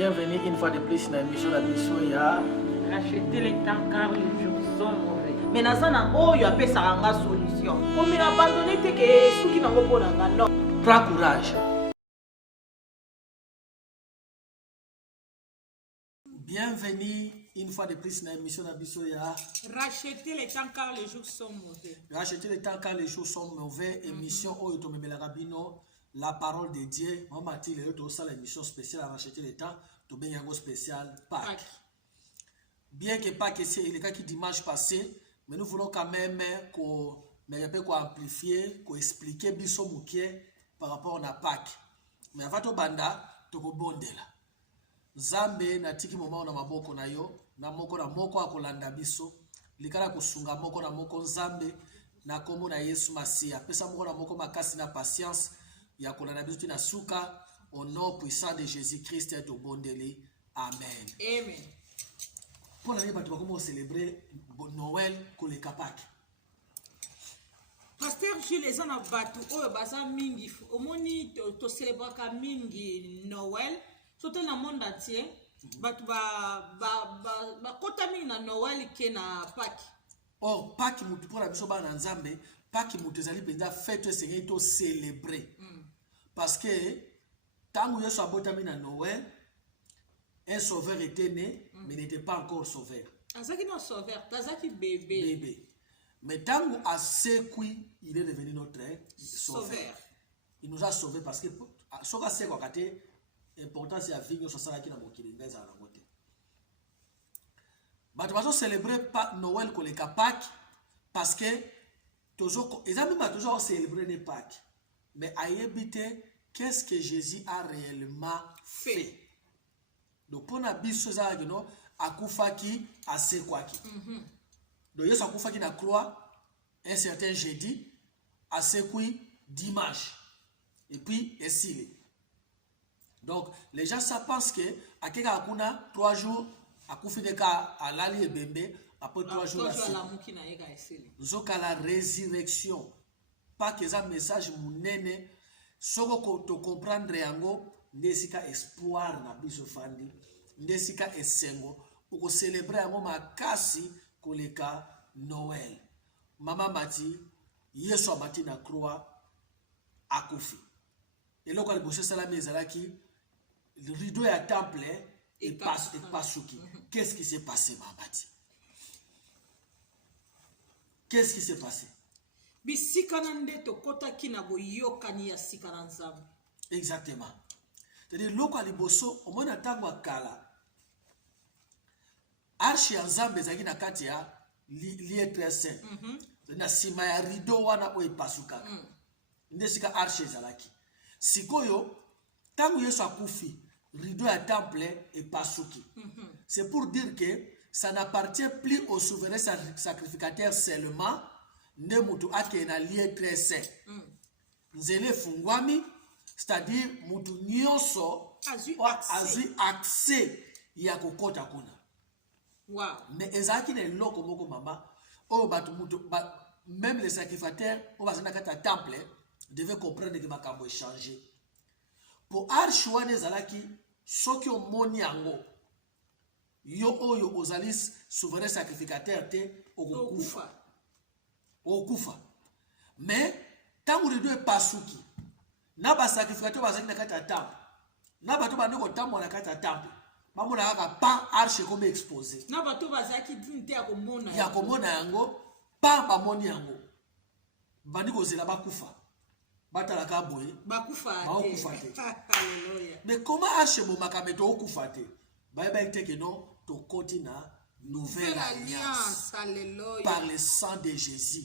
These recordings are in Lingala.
Bienvenue une fois de plus dans l'émission La Mission ya racheter les temps car les jours sont mauvais. Mais nazana oyo apesa nga solution. Comme il abandonné te que souki nango pona nga non. Prends courage. Bienvenue une fois de plus dans l'émission La Mission ya Racheter les temps car les jours sont mauvais. Racheter les temps car les jours sont mauvais. Émission oyo tomemela rabino la parole de Dieu. Maman Mathilde yo to sala émission spéciale à racheter les temps. To benyango spécial Pâques. Bien que Pâques c'est le cas qui dimanche passé, mais nous voulons quand même qu'on amplifier, qu'on expliquer biso mukie par rapport à Pâques. Mais avant to banda to ko bondela. Zambe na tiki moment na maboko na yo, na moko akolanda biso, likala kusunga moko na moko Zambe na kombo na Yesu Masia. Pesa moko na moko makasi na patience ya kolanda biso na suka au nom puissant de Jésus-Christ et au bondeli. Amen. Amen. Pour l'année bato comment célébrer Noël ko le Pâques. Pasteur Gilles les ana batu oyo baza mingi omoni to célébrer ka mingi Noël. Surtout dans le monde entier, batu ba kota mingi na Noël ke na Pâques. Or Pâques mutu pour la biso ba na Nzambe, Pâques mutu ezali penza fête Seigneur to célébrer. Parce que tant Yesu abotami na Noël, un sauveur était né, mais n'était pas encore sauveur. Azaki no sauveur, azaki bébé. Mais tant à sekui, il est devenu notre sauveur. Il nous a sauvés parce que soka seko akate important c'est la vie sur ça qui na mokili ngeza na moté. Bato bazo célébrer Noël ko le Pâques parce que toujours ils ont même toujours célébrer les Pâques. Mais à éviter qu'est-ce que Jésus a réellement fait. Donc pour na biso za no akufaki asekwaki. Donc Yesu akufaki na croix un certain jeudi asekui dimanche. Et puis esile. Donc, les gens ça pensent que à quelque akuna 3 jours à kufideka à l'ali et bembe après 3 jours à la résurrection. Pas que ça message munene soko to comprendre yango ndesika espoir na biso fandi ndesika esengo uko célébrer yango makasi koleka Noël. Mama Mati Yesu amati na croix akufi. Et là, quand le bosser la ezalaki le rideau est à temple et passe souki. Qu'est-ce qui s'est passé, Mamati? Qu'est-ce qui s'est passé? Exactement. C'est-à-dire, lorsqu'on a bosso, au moins en tant que kala, archi en zambe zaki na katia lié très saint. Na sima ya rideau wana o epasuka. Ndesika archi zalaki. Sikoyo, tant que Yesu akufi, rideau à temple et pasuki. C'est pour dire que ça n'appartient plus au souverain sacrificateur seulement, ne mutu ake na lié très saint. Nzele fungwami, c'est-à-dire mutu nyonso azui accès ya kokota kuna. Wow. Mais ezaki ne loko moko mama, oh batu mutu même les sacrificateurs, on va s'en kata temple devait comprendre que makambo est changé. Pour archouane zalaki, soki omoni yango, yo oyo ozalis souverain sacrificateur te okufa. Okufa. Mais tant que rideau est pasuki, na ba sacrificateur bazaki na kata temple. Na bato ba ndeko tambo na kata temple. Mamona kaka pa arche comme exposé. Na bato bazaki dinte ya komona. Ya komona yango, pa ba moni yango. Bandiko zela bakufa. Batalaka boye bakufa te. Mais comment achemo makameto okufa te? Ba ite que non to kotina nouvelle alliance par le sang de Jésus.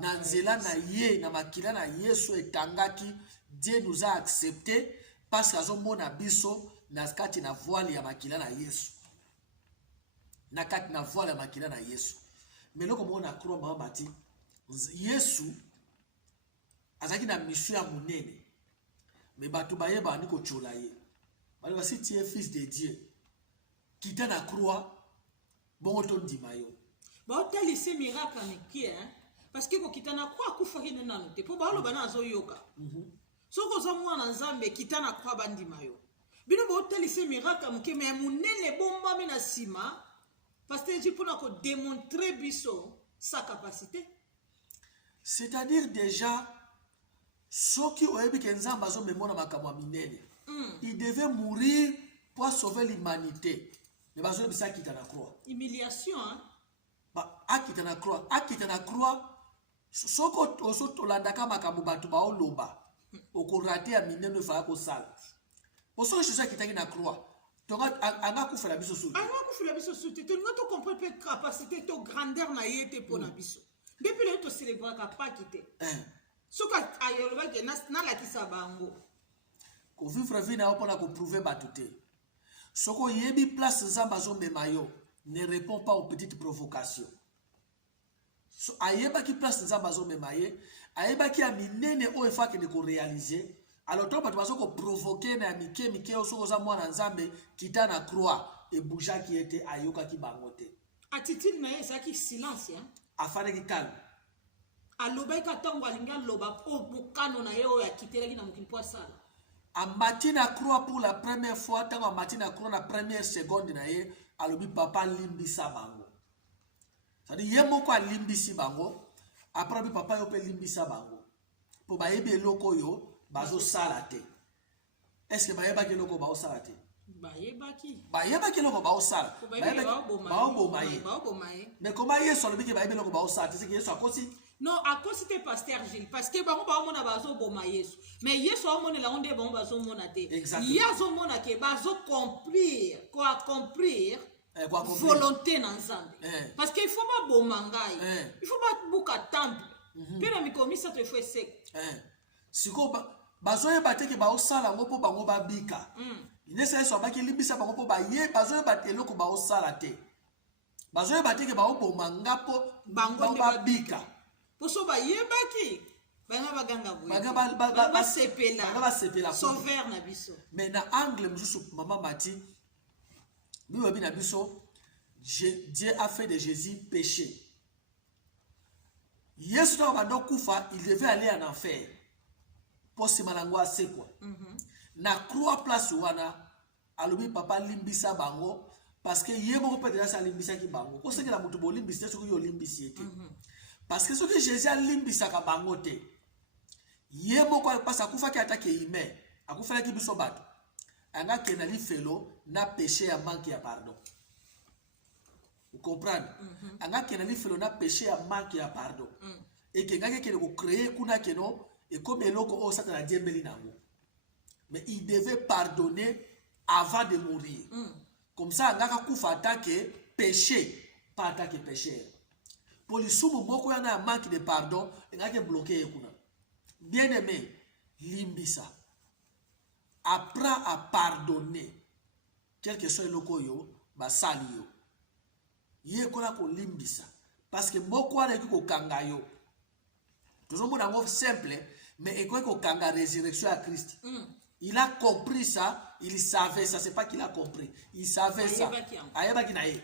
Na nzela na ye na makila na Yesu etangaki, Dieu nous a accepté parce qu'azo mona biso na kati na voile ya makila na Yesu. Na kati na voile ya makila na Yesu. Mais loko mona croix mama bati Yesu azaki na mission ya munene. Mais batu baye ba ndiko chola ye. Bali basi tie fils de Dieu. Kita na croix bon to ndima yo. Ba otali se miracle ni ki hein parce que ko kita na croix kufa hine nanu te po ba lo bana zo yoka. Soko za mwana Nzambe kita na croix bandima yo. bino botalisa miracle moke me monene bombami na nsima pasteur J mpona kodémontrer biso sa capacité. C'est-à-dire déjà soki oyebi ke nzambe azomemona makambo ya minene il devait mourir pour sauver l'humanité. Mais bazoyebisa akita na croix. Humiliation, hein? Akita na croix soko oso tolandaka makambo bato baoloba okorate ya minene efala kosala osoki jésus akitaki na croix tonga anga kufela biso suti tolinga tocomprendre mpe capacité to grandeur na ye te mpo na biso depuis lelo tocélébraka paki te soki ayolobaki nalakisa bango kovivre vi na yo mpona koprouve bato te soki oyebi place nzambe azomema yo ne répond pas aux petites provocations. So ayebaki place nzambe azomema ye ayebaki ya minene oyo efakende koréalize alors to bato bazo koprovoke na ya mike soki oza mwana nzambe kita na croix ebujaki ete ayokaki bango te attitude na ye ezalaki silence afandaki calme alobaki ntango alingi aloba mpo mokano na ye oyo akitelaki na mokili mpo asala amati na croix pour la première fois ntango amati na croix na première seconde na ye alobi papa limbisa bango. C'est-à-dire ye moko alimbisi bango après bi papa yo pe limbisa bango po bayebi eloko yo bazosala te. Est-ce que bayebaki eloko bazosala te? Bayebaki eloko bazosala baoboma ye mais comment yesu alobi ke bayebi eloko bazosala te? C'est que yesu akosi non akosi te pasteur Gilles parce que bango baomona bazoboma yesu mais yesu aomonelango nde bango bazomona te ye azomona ke accomplir volonté na nzambe parce que il faut baboma ngai il faut babuka temple mpe na mikolo misato il faut eseka siko bazoyeba te ke baosala yango mpo bango babika inesa yesu abaki limbisa bango mpo bazoyeba eloko baosala te bazoyeba te ke baoboma nga mpo bango babika poso bayebaki banga baganga basepela sauveur na biso mais na angle mosusu mama mati bibi na biso Dieu a fait de Jésus péché. Yesu na bando kufa il devait aller en enfer pour se malangwa c'est quoi na croix place wana alobi papa limbisa bango parce que yemo ko peut-être ça limbisa ki bango ko sekela mutu bo limbisa soki yo limbisi ete parce que ce que Jésus a limbisa ka bango te yemo ko pasa kufa ki atake ime akufela ki biso bato anga kenali felo na péché ya manque ya pardon. Vous comprenez? Anga kenali felo na péché ya manque ya pardon. Et que ngake kene ko créer kuna keno et comme eloko o sata na diembeli nango. Mais il devait pardonner avant de mourir. Comme ça ngaka kufa attaquer péché, pas attaquer pécheur. Pour les sumu moko yana manque de pardon, ngake bloquer kuna. Bien-aimé, limbisa. Apprends à pardonner. Quel que soit le koyo, basali yo. Ye kona ko limbisa. Parce que moko wana ko kanga yo. Toujours mon amour simple, mais il ko kanga résurrection à Christ. Il a compris ça, il savait ça, c'est pas qu'il a compris. Il savait ça. Ayebaki na ye.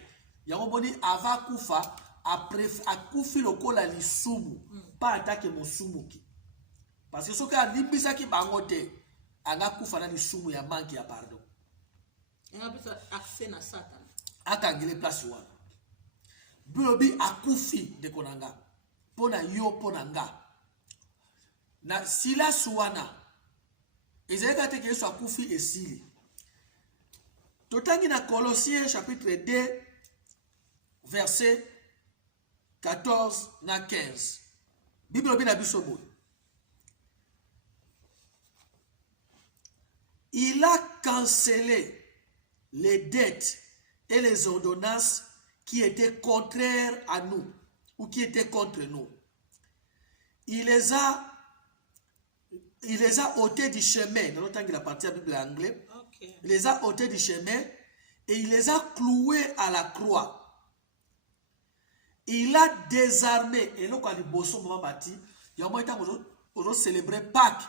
Yango boni ava kufa après akufi lokola lisumu, pas attaquer mosumuki. Parce que soka limbisa ki bangote. Anga kufa na lisumu ya manki ya pardon. Anga bisa accès na Satan. Akangile place wana. Bilobi akufi de konanga. Pona yo pona nga. Na sila suwana. Ezeka teke Yesu akufi esili. Totangi na Colossiens chapitre 2 verset 14 na 15. Bible na bisobo. Il a cancellé les dettes et les ordonnances qui étaient contraires à nous ou qui étaient contre nous. Il les a ôtés du chemin. Dans le temps qu'il a parti à la Bible anglaise, il les a ôtés du chemin et il les a cloués à la croix. Il a désarmé. Et là, quand il y a un moment où on célébrer Pâques.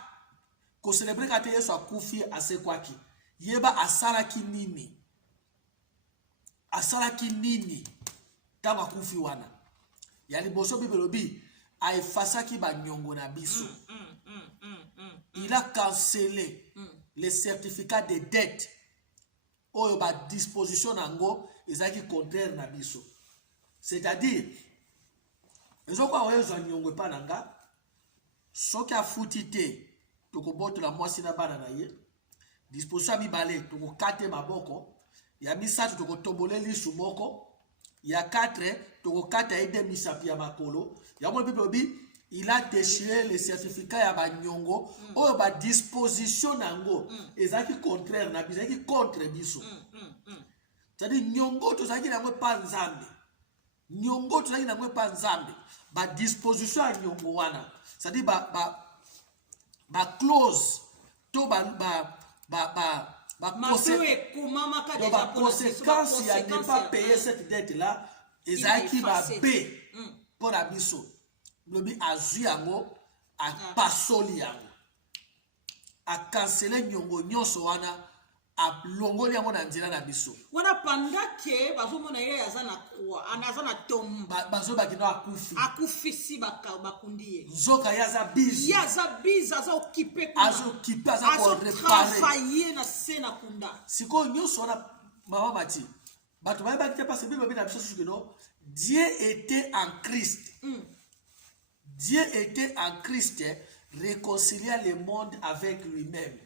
Ko célébrer quand Yesu akufi asekwaki yeba asalaki nini tama akufi wana ya liboso bibelobi aefasaki banyongo na biso. Il a cancellé les certificats de dette oyo ba disposition nango ezaki contraire na biso. C'est-à-dire ezokwa oyezo nyongo pa nanga soki afuti te tokobotola mwasi na bana na ye. Disposition mibale tokokate maboko, ya misato tokotobole lisu moko, ya 4 tokokata ede misapi ya makolo. Ya mo Bible bi il a déchiré le certificat ya ba nyongo oyo ba disposition nango ezaki contraire na biso, ezaki contre biso. C'est-à-dire nyongo tozaki nango pa nzambe. Nyongo tozaki nango pa nzambe. Ba disposition ya nyongo wana. C'est-à-dire ba clause to ba conséquence ya ne pas payer cette dette là ezaki ba B pour la biso. Lobi azui yango a pasoli yango a canceler nyongo nyonso wana a longoli yango na nzela na biso. Wana pandake bazomona ye azana kwa anazana tomba bazo bakino akufisi bakundi nzoka yaza bizi aza occupé aza ko réparer travailler na sena kunda siko nyonso wana mama mati bato ba bakite parce que Bible bi na biso sukino Dieu était en Christ. Dieu était en Christ, réconciliant le monde avec lui-même.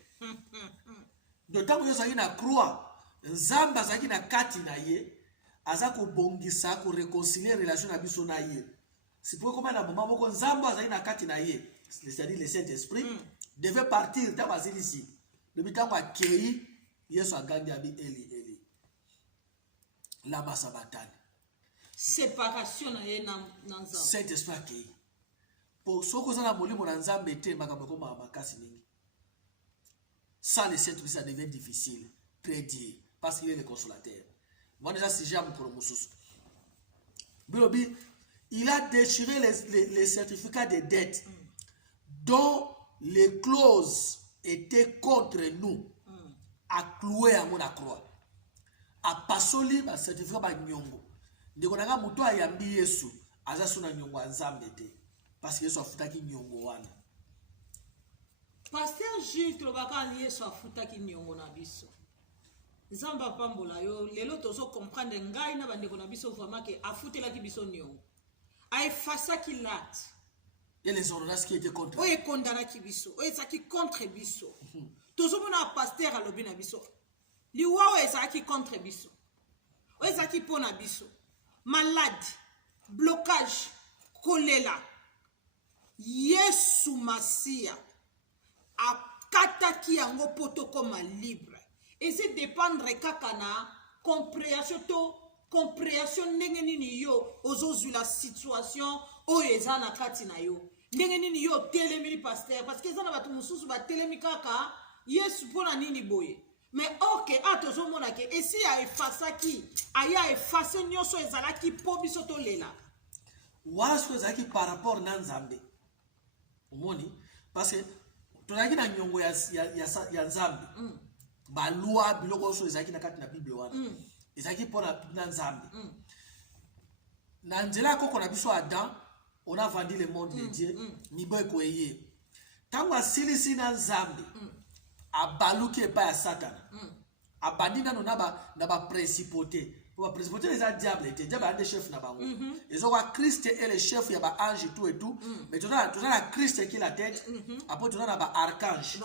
D'autant que nous avons na croix, Nzamba zaki na kati na ye, aza ko bongisa ko réconcilier relation na biso na ye. C'est pourquoi comme na moment moko Nzamba zaki na kati na ye, c'est-à-dire le Saint-Esprit devait partir dans basili ici. Le bitango a kei Yesu agangi abi Eli. La basabatani. Séparation na ye na Nzamba. Saint-Esprit a kei. Pour ceux qui ont la molimo na Nzamba ete makabako makasi mingi. Sans le Saint-Esprit, ça devient difficile, très dur, parce qu'il est le consolateur. Moi déjà si j'aime pour le il a déchiré les certificats de dette dont les clauses étaient contre nous, a cloué à mon croix, a passoli ba certificat ba nyongo. Ndeko nanga muto ayambi Yesu, aza suna nyongo Nzambe te. Parce que Yesu afutaki nyongo wana. Pasteur Gilles Trobaka lié so afutaki nyongo na biso. Nzamba pambola yo lelo tozo comprendre ngai na bandeko na biso vraiment que afutelaki biso nyongo. A effacaki l'acte. Et les ordonnances qui étaient contre. Oye condamnaki biso, oye saki contre biso. Tozo mona pasteur alobi na biso. Liwa ezaki contre biso. Oye saki pona biso. Malade, blocage, kolela. Yesu Masia akataki yango poto koma libre. Et c'est dépendre kaka na compréhension ndenge nini yo ozozu la situation oyo eza na kati na yo. Ndenge nini yo telemi pasteur parce que eza na batu mususu ba telemi kaka Yesu pona nini boye. Mais ok atozo mona ke esi a efasaki aya efase nyonso ezalaki po biso to lela. Waso ezalaki par rapport na Nzambe. Omoni parce que tozalaki na nyongo ya Nzambe. Ba loi biloko so ezalaki na kati na Bible wana. Ezalaki pona na Nzambe. Na nzela koko na biso Adam, on a vendu le monde de Dieu, ni boy ko eye. Tango asilisi na Nzambe, abaluki pa ya Satan. Abandi na ba principauté. Pour principauté les diables était diable un des chefs na bango. Ils ont Christ est le chef, il y a ba ange tout et tout, mais tu as Christ qui est la tête. Après tu as ba archange.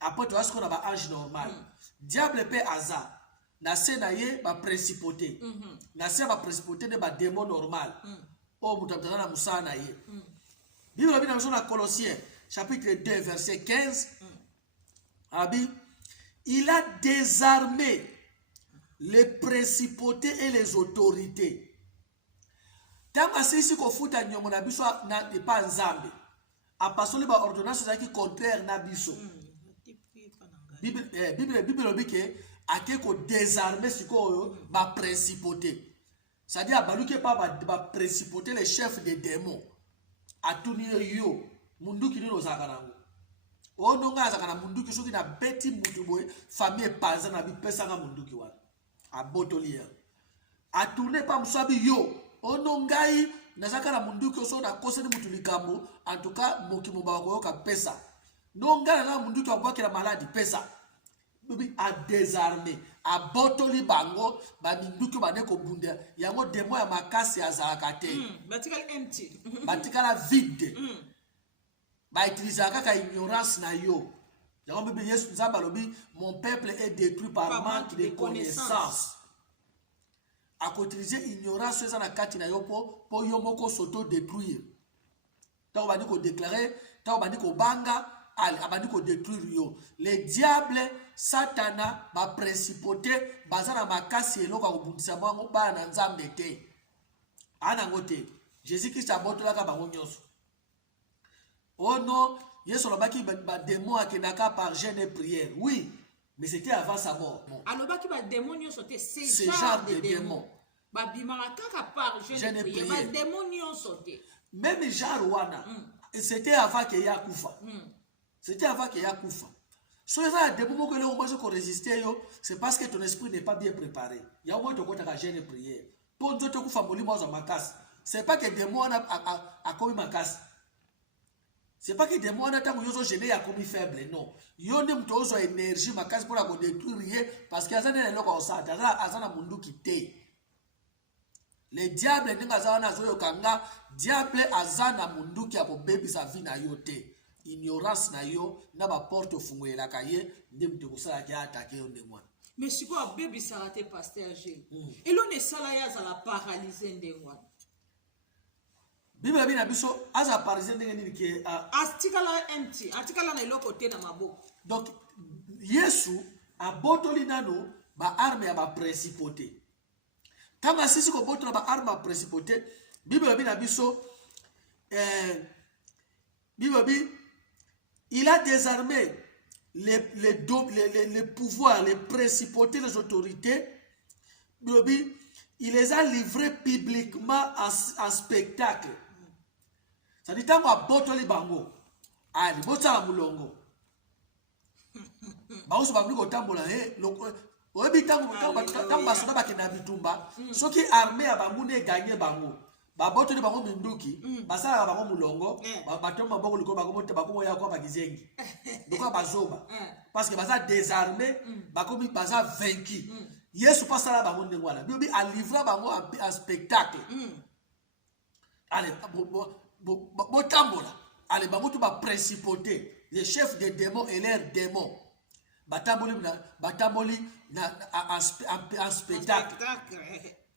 Après tu as ce qu'on a ba ange normal. Diable pe aza. Na se na ye ba principauté. Na se ba principauté de ba démon normal. Oh mutamtana na musa na ye. Bible bi na dans Colossiens chapitre 2 verset 15. Abi il a désarmé les principautés et les autorités. Tant asisi ko futa nyongo na biso na pa Nzambe. Apasoli ba ordonnance za ki contraire na biso. Bible obike ake ko désarmer siko ba principauté. C'est-à-dire baluke pa ba principauté les chefs des démons. Atuni yo munduki nino zakanango. Ono nga zakana munduki soki na beti mutu boy famille panza na bi pesa nga munduki wana. Abotolia a tourné par msabi yo ono ngai nazaka na munduki oso na koseni mutu likambo en tout cas moki mobako yoka pesa no ngai na munduki abwaki la maladie pesa a désarmé, a botoli bango, ba minduki ba neko bunda. Yango démon ya makasi ya zalakate. Batikala empty. Batikala vide. Ba utilisaka ka ignorance na yo. Yango Bible Yesu nzamba lobi, mon peuple est détruit par manque de connaissance. A utiliser ignorance eza na kati na yo po yo moko s'auto détruire. Tant ba ko déclarer, tant ba ko banga, abandi ko détruire yo. Les diables, Satana, ba principauté, bazana makasi eloko ko bundisa bango ba na nzambe te. Ana ngote. Jésus Christ a botola ka bango nyonso. Oh non, Yesu lobaki ba démon akenaka par jeûne et prière. Oui, mais c'était avant sa mort. Bon. Alobaki ba démon nyonso te, c'est genre de démon. Ba bimaka kaka par jeûne et prière. Ba démon nyonso te. Même genre wana, c'était avant qu'il y a Koufa. C'était avant qu'il y a Koufa. Si vous avez des moments que les hommes ont résisté, c'est parce que ton esprit n'est pas bien préparé. Il y a un moment où tu as gêné prière. Pour nous, tu as fait ma casse. C'est pas que des démons a commis ma casse. C'est pas que des démons ont gêné a commis faible. Non. Il y a une énergie ma casse pour la détruire parce qu'il y a des gens qui ont quitté. Les diables diable azana munduki apo baby sa vie na yo te. Ignorance na yo na ba porte fungwe la kaye ndem te kosala ki attaquer yo ndemwa. Mais si quoi baby ça raté pasteur G. Et l'on est salaya za la paralyser ndemwa. Bible na biso aza paralyser ndenge nini ke artikala empty, artikala na iloko te na maboko. Donc Yesu a botoli nano ba arme ya ba principauté. Kama sisi ko botola ba arme ya principauté, Bible na biso Bible il a désarmé les pouvoirs, les principautés, les autorités. Bible, il les a livrés publiquement en spectacle. Ça dit tango abotoli bango. Ali botala mulongo. Baoso babli ko tambola oyebi tango basona bakenda bitumba soki armée ya bango ne gagné bango. Babotoli bango minduki basala bango mulongo batomba bango liko bango mote bango ya kwa bakizengi. Donc bazoba parce que baza désarmé bakomi baza vaincu. Yesu pasala bango ndengwala. Bibi a livré bango en spectacle. Allez botambola. Allez bango to ba principauté, les chefs des démons et leurs démons. Batamboli en spectacle.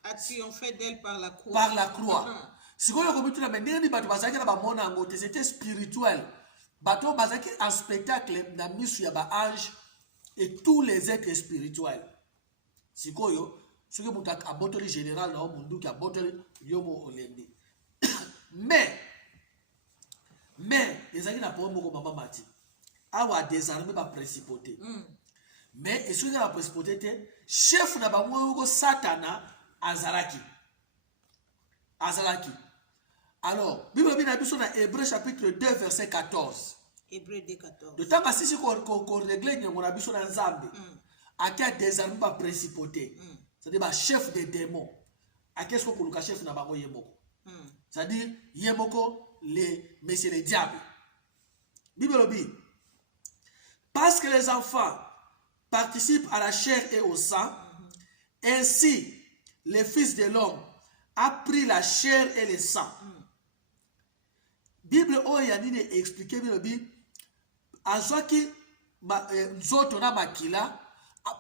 Action fait d'elle par la croix. Par la croix. Si vous avez c'était spirituel. Bato bazaki en spectacle na misu ya ba ange et tous les êtres spirituels. Si koyo, ce que mutak abotoli général na mundu ki abotoli yomo olendi. Mais ezaki na pomo ko mama mati. Awa désarmé ba principauté. Mais et ce que la principauté chef na ba mo Satana Azalaki. Alors, Bible dit dans Hébreux chapitre 2 verset 14. Hébreux 2 14. De temps que si qu'on réglé on a besoin d'un Zambé. À qui a désarmé par principauté. C'est-à-dire ba chef des démons. À qu'est-ce qu'on le chef na bango yemoko. C'est-à-dire yemoko mais c'est les diables. Bible dit parce que les enfants participent à la chair et au sang, ainsi le Fils de l'homme a pris la chair et le sang. Bible oyanine expliqué Bible azwaki nzoto na makila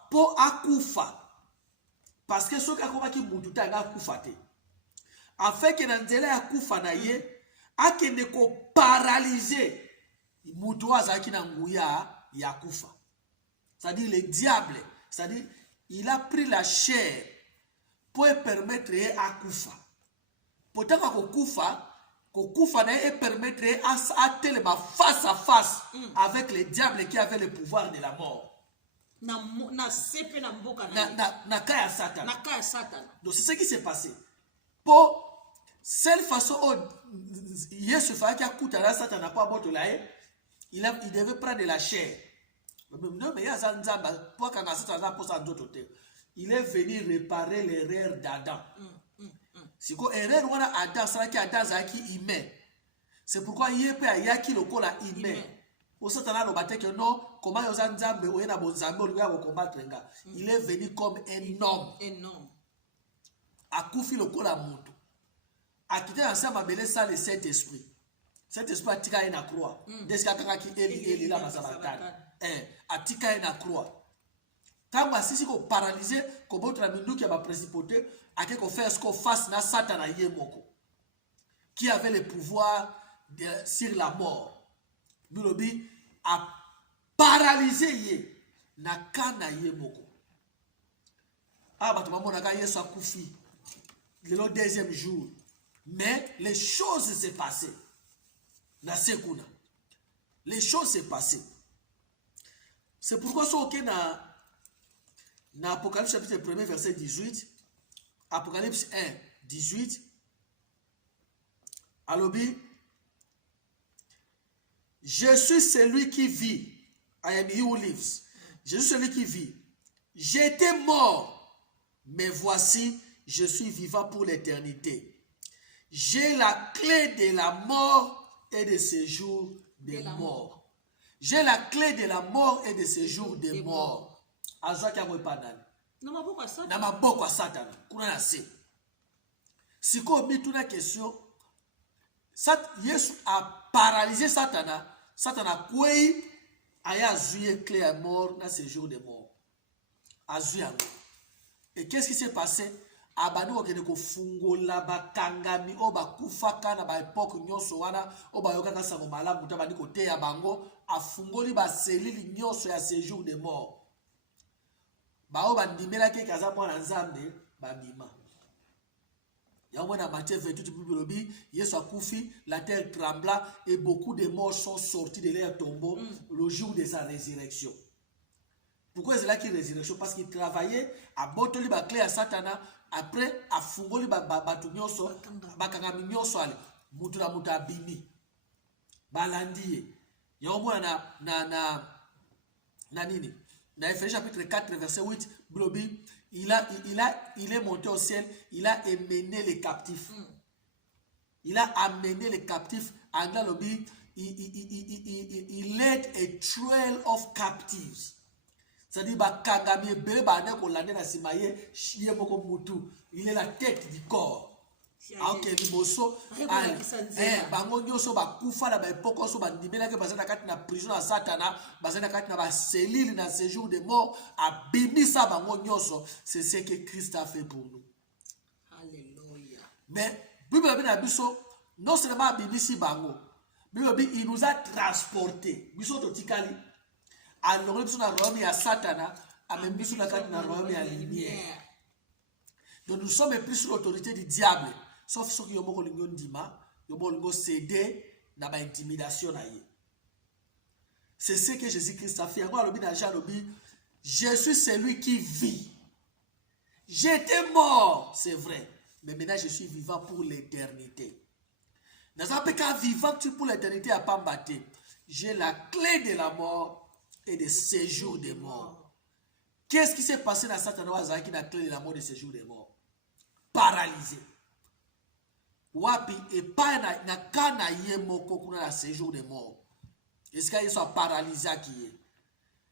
po akufa parce que soki akomaki mutu te anga akufa te afin que na nzela ya kufa na ye akende ko paralyser mutu azalaki na nguya ya kufa. C'est-à-dire le diable, c'est-à-dire il a pris la chair pour permettre à kufa. Pourtant ko kufa na permettre à tellement face à face avec le diable qui avait le pouvoir de la mort. Na sepe na mboka na kaya Satan. Na kaya Satan. Donc c'est ce qui s'est passé. Pour cette façon Yesu fa ki akuta na Satan na pas boto la il devait prendre la chair. Non mais il est venu réparer l'erreur d'Adam. Si quoi erreur wana Adam sala ki Adam zaki humain. C'est pourquoi il peut yaki lokola humain. Au Satan a battu que non, comment il a nzambe ou na bonzambe ou ya combattre nga. Il est venu comme un homme. Un homme. A koufi le kola moto. A quitté ensemble belé ça le Saint-Esprit. Saint-Esprit a tika na croix. Deska kaka ki eli la masabatan. A tika na croix. Quand on sisi ko paralysé, ko botra minduki ya ba principauté, a ke ko faire ce qu'on fasse na Satan na yemoko. Qui avait le pouvoir sur la mort. Bilobi a paralysé ye na kana ye moko. Ah bah tu m'as montré que Yesu a koufi le deuxième jour, mais les choses s'est passées. Na sekuna. Les choses s'est passées. C'est pourquoi ce que na Apocalypse chapitre 1 verset 18, Apocalypse 1 18, alobi je suis celui qui vit. I am he who lives. Je suis celui qui vit. J'étais mort, mais voici, je suis vivant pour l'éternité. J'ai la clé de la mort et de séjour des morts. J'ai la clé de la mort et de séjour des morts. Azaki amwe panani. Na maboko ya Satan. Kuna na se. Siko mi tuna question. Yesu a paralysé Satan. Satan a kwei aya azuye clé à mort dans ce jour de mort. Azuye. Et qu'est-ce qui s'est passé? Abani okene ko fungola bakangami o bakufaka na ba époque nyonso wana o ba yoka sango malamu tabani ko teya bango afungoli ba selili nyonso ya séjour de mort. Ba o bandimela ke kaza mwana nzambe babima. Dans Matthieu 28, Bible, Yesu a koufi, la terre trembla et beaucoup de morts sont sortis de leur tombeau le jour de sa résurrection. Pourquoi c'est là qu'il résurrection? Parce qu'il travaillait à botoli ba clé à Satana, après à fungoli ba batu nyonso, ba kangami nyonso ale, mutu na mutu abimi. Balandiye. Yomona na nini? Dans Ephésiens chapitre 4 verset 8, Blobi, il est monté au ciel, il a amené les captifs. Il a amené les captifs. Anglais lobby, il led a trail of captives. C'est-à-dire, il est la tête du corps. Ok, liboso bango nyonso bakufa na ba epoko so bandimela ke bazana kati na prison na Satana, bazana kati na ba selile na séjour de mort, abimisa bango nyonso. C'est ce que Christ a fait pour nous. Alléluia. Mais Bible na biso non seulement abimisi bango, Bible il nous a transporté biso to tikali alors biso na royaume ya Satana, amem biso na kati na royaume ya lumière. Donc nous sommes plus sous l'autorité du diable. Sauf ceux qui ont beaucoup de dima, ils ont cédé dans l'intimidation. C'est ce que Jésus-Christ a fait. Je suis celui qui vit. J'étais mort, c'est vrai. Mais maintenant, je suis vivant pour l'éternité. Dans un cas vivant pour l'éternité à Pambaté, j'ai la clé de la mort et de séjour des morts. Qu'est-ce qui s'est passé dans Satan qui a la clé de la mort et de séjour des morts? Paralysé. Wapi et pas na kana ye moko kuna na séjour de mort. Est-ce qu'il soit paralysé qui est?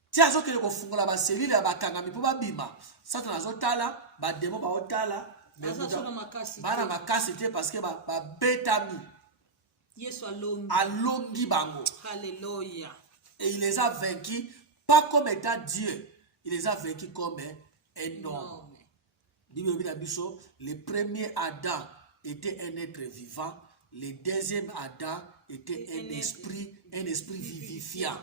Tia zo kele ko fungola ba selile ba kangami po ba bima. Satan azotala, ba demo ba otala, bana makasi te parce que ba betami. Yesu alongi. Alongi bango. Alléluia. Et il les a vaincus pas comme étant Dieu, il les a vaincus comme un homme. Le premier Adam était un être vivant, le deuxième Adam était un esprit vivifiant.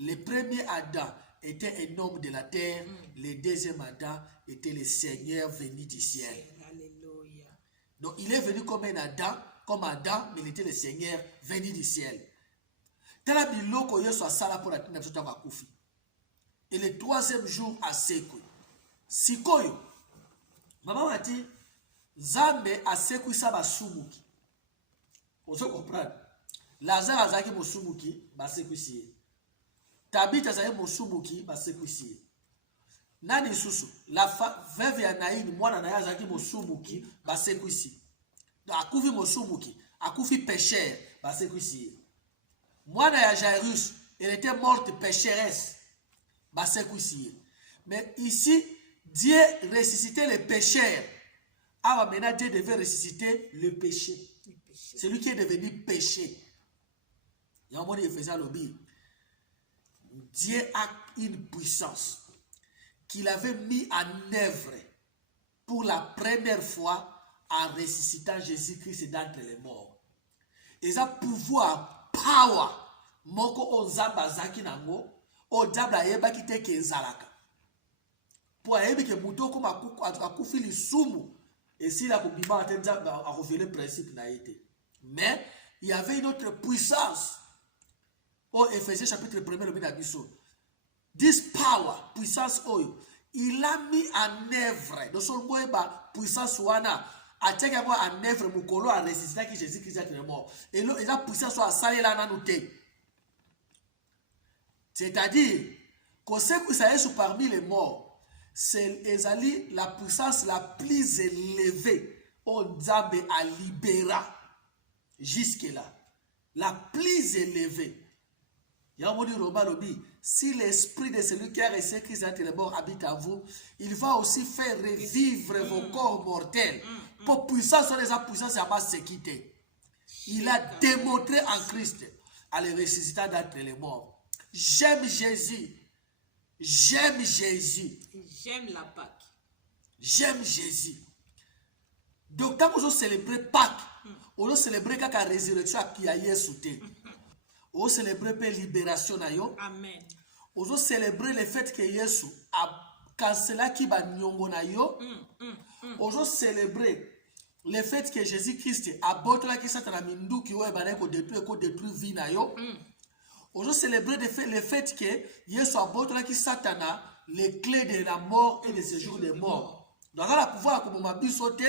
Le premier Adam était un homme de la terre, le deuxième Adam était le Seigneur venu du ciel. Alléluia. Donc il est venu comme un Adam, mais il était le Seigneur venu du ciel. Et le troisième jour à Sekou. Sikoyo. Maman m'a dit, Zambe a Sekou Saba Sumuki. On se comprend. Lazare a Zaki Mosumuki, ba Sekou siye. Tabita Zaki Mosumuki, ba Sekou siye. Nani Susu, la veuve ya Naïni, mwana na ya Zaki Mosumuki, ba Sekou siye. Akufi Mosumuki, akufi pécheur, ba Sekou siye. Mwana ya Jairus, Elle était morte pécheresse. Mais ici, Dieu ressuscitait les pécheurs. Ah, maintenant, Dieu devait ressusciter le péché. Celui qui est devenu péché. Il y a un moment où il faisait l'obéir. Dieu a une puissance qu'il avait mis en œuvre pour la première fois en ressuscitant Jésus-Christ d'entre les morts. Et ça pouvoir, power, moko ozamba zaki nango, o diable ayeba kite kenzalaka. Pour ayebi ke muto comme akufi lisumu, et s'il a kubima a révélé le principe n'a été. Mais il y avait une autre puissance. Au Éphésiens chapitre 1er, le Binabiso. This power, puissance oyo, il a mis en œuvre. Donc son mot est puissance wana. A tchèque en œuvre mukolo a ressuscité qui Jésus-Christ est mort. Et la puissance soit salée là dans nous. C'est-à-dire que ce qui s'est parmi les morts, c'est la puissance la plus élevée au Nzambe a libéré jusque-là. La plus élevée. Il y a un mot du Romain Lobby. Si l'esprit de celui qui a ressuscité Christ entre les morts habite en vous, il va aussi faire revivre vos corps mortels. Pour puissance, sur les puissances, ça va se quitter. Il a démontré en Christ à le ressusciter d'entre les morts. J'aime Jésus. J'aime Jésus. J'aime la Pâque. J'aime Jésus. Donc, quand on célèbre Pâques, on célèbre la résurrection qui a été soutenu. On célèbre la libération. Amen. On célèbre le fait que Jésus a cancellé qui va nyongo na yo. On célèbre le fait que Jésus-Christ a battu la kisa na mindu qui oe bana ko détruire vie na yo. On célèbre le fait que Jésus a battu la kisa na les clés de la mort et de séjour des morts. Donc on a pouvoir comme ma bisoté,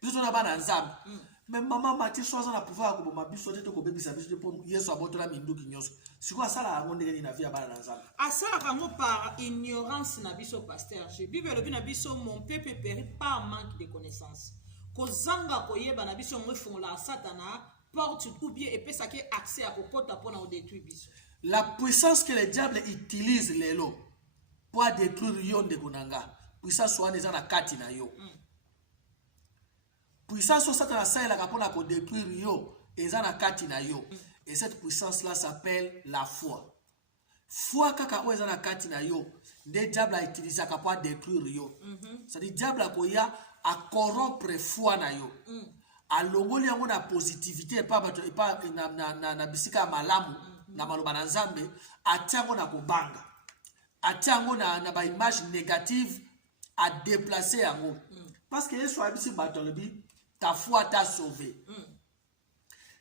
biso na bana nzambe. Mais maman Mathieu soit na pouvoir comme ma bisoté to ko bebisa biso pour Jésus a battu la mindu ki nyoso. C'est quoi ça la monde na vie bana nzambe? Asala kango par ignorance na biso pasteur. Je Bible le na biso mon peuple périt par manque de connaissances. Kozanga koyeba na biso mo fongola satana porte ou bien epesa ke accès à kokota pona o détruire biso. La puissance que le diable utilise lelo pour détruire yon de konanga. Puissance soit déjà na kati na yo. Puissance soit satana sa la kapona ko détruire yo eza na kati na yo. Et cette puissance là s'appelle la foi. Foi kaka o eza na kati na yo, le diable a utilisé pour détruire yo. C'est-à-dire diable a koya à corrompre foi na yo. A longoli yango na positivité pas na bisika malamu na maloba na nzambe atiango na kobanga. Atiango na ba image négative à déplacer yango. Parce que Yesu a dit batolobi ta foi t'a sauvé.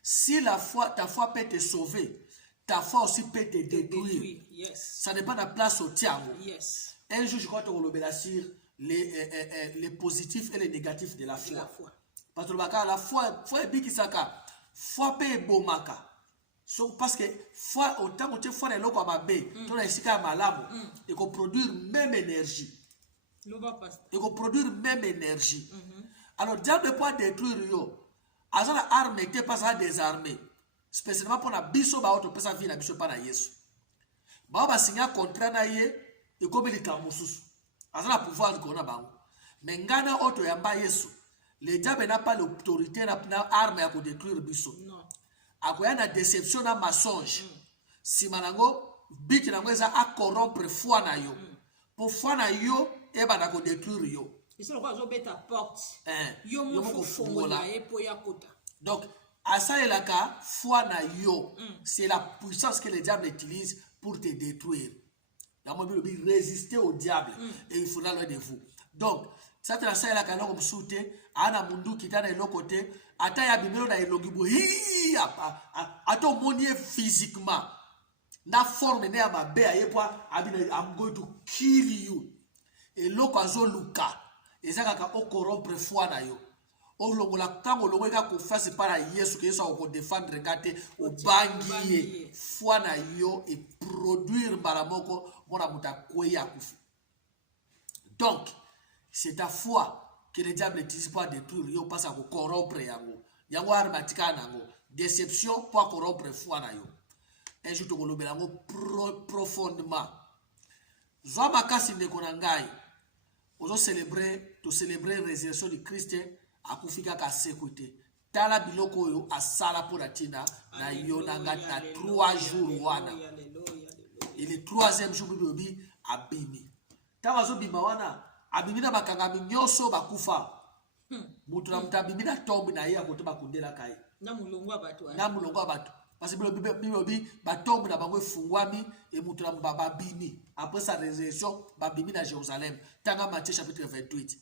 Si ta foi peut te sauver, ta foi aussi peut te détruire. Yes. Ça dépend de la place au tiango. Yes. Un jour, je crois que on le sur les positifs et les négatifs de la foi. Parce que la foi est bien qui s'aka. Foi peut bomaka. Parce que foi, autant que tu foi est là comme abbé, tu as ici comme malamu, et qu'on produire même énergie. Et qu'on produire même énergie. Alors, diable peut détruire yo. Azana arme était pas à désarmer. Spécialement pour la biso ba auto pesa vie na biso pa na Yesu. Ba ba signa contrat na ye et comme il kamususu. Azana pouvoir qu'on a bango. Mais ngana auto yamba Yesu. Le diable n'a pas l'autorité na arme à détruire biso. Non. Akoya na déception na mensonge. Si manango bit na ngeza a corrompre foi na yo. Pour foi na yo e ba na ko détruire yo. C'est pourquoi je vais ta porte. Yo mo fongola e po ya kota. Donc asalelaka foi na yo, c'est la puissance que le diable utilise pour te détruire. Il résister au diable et il faudra loin de vous. Donc, ça te la salelaka na comme soute, ana mundu kitana elo côté, ata ya bimelo na elogibo hi ato monie physiquement. Na forme ne amabe ayepwa I'm going to kill you. Et loko azoluka, ezaka o corrompre foi na yo. O longola tango longola ko face para Yesu que Yesu ko défendre ngate o bangi foi na yo et produire baramoko mona muta kweya kufu. Donc, c'est ta foi que le diable utilise pour détruire yo passe à corrompre yango. Yango armatika nango. Déception pour corrompre foi na yo. un jour tokolobela ngo profondément. Zwa makasi ndeko na ngai. Ozo célébrer résurrection du Christ akufika ka sécurité. Tala biloko yo asala pour la tina na yo na ngati na 3 jours wana. Et le 3e jour bibi abimi. Tama zo bima wana abimi na bakanga nyonso bakufa. Mutu na mutabimi na tombe na ye akote bakundela kai. Na mulongo abatu. Parce que bibi batombe na bango efungwami et mutu na babimi. Après sa résurrection, babimi na Jérusalem. Tanga Matthieu chapitre 28.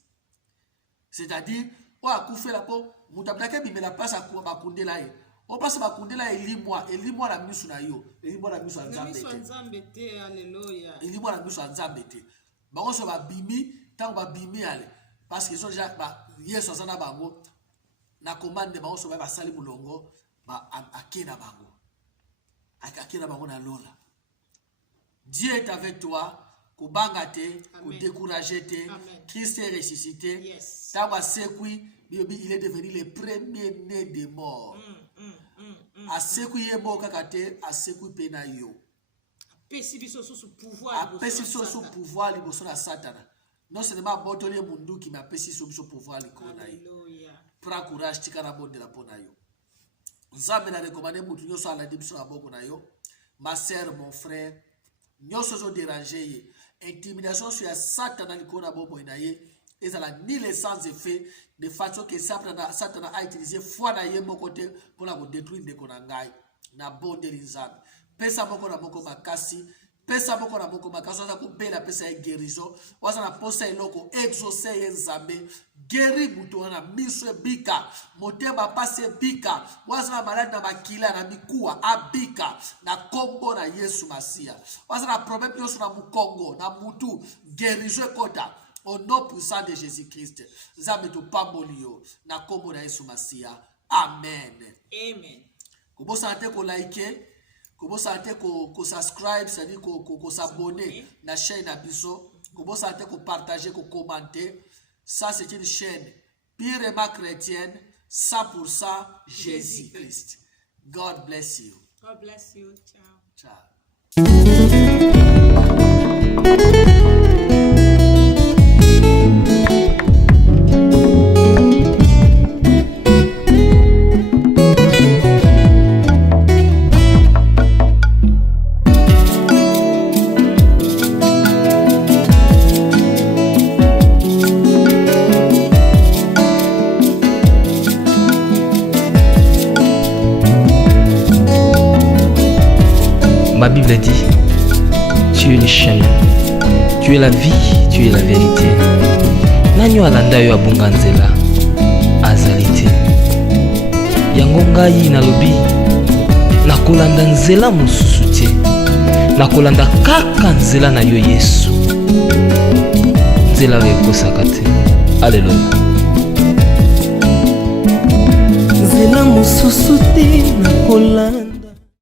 C'est-à-dire o akufe la po mutabdake bimbe la place akwa bakundela ye. O place bakundela elimwa la misu na yo. Elimwa la misu Nzambe te. Alléluia. Elimwa la misu Nzambe te. Bango so babimi, tango babimi ale. Parce que so déjà yeso azana bango na commande bango so ba sali mulongo ba akena bango. Akena bango na lola. Dieu est avec toi. Kubanga te, ku décourager te. Christ est ressuscité. Yes. Tango sekui, il est devenu le premier-né des morts. Asekui ye mo kakate, asekui pena yo. Apesi biso sous pouvoir. Apesi sous pouvoir liboso na Satana. Non seulement botoli mundu qui m'apesi sous pouvoir likona yo. Prends courage tikana bonde la pona yo. Nzambe na recommander mutu nyoso ala dibiso na boko na yo. Ma sœur, mon frère, nyoso zo déranger. Intimidation sur Satan likona bobo inaye. Et ça ni les sans effet de façon que Satan a utilisé foi na ye mon côté pour la détruire de konangai na bonde linzambe. Pesa moko na moko makasi. Pesa moko na moko makasi. Waza kubela pesa ya guérison. Waza na posa eloko exaucer ye nzambe. Guéri mutu wana miso bika. Motema pase bika. Waza na malade na makila na mikuwa abika. Na kombo na Yesu Masia. Waza na problème yosu na mukongo na mutu. Guérison kota. Au nom puissant de Jésus-Christ. Nzambe to pambolio. Na kombo na Yesu Masia. Amen. Amen. Kobo sante ko like. Kobo sante ko subscribe. C'est-à-dire ko s'abonner na chaîne na biso. Kobo sante ko partager, ko commenter. Ça, c'est une chaîne purement chrétienne, 100% Jésus-Christ. God bless you. God bless you. Ciao. Ciao. Ma Bible dit, tu es le chemin, tu es la vie, tu es la vérité. Nanyo alanda yo abunga nzela azali te. Yango ngai nalobi nakolanda nzela mosusu te. Nakolanda kaka nzela na yo Yesu. Nzela oyo ekosaka te. Alleluya. Nzela mosusu te nakolanda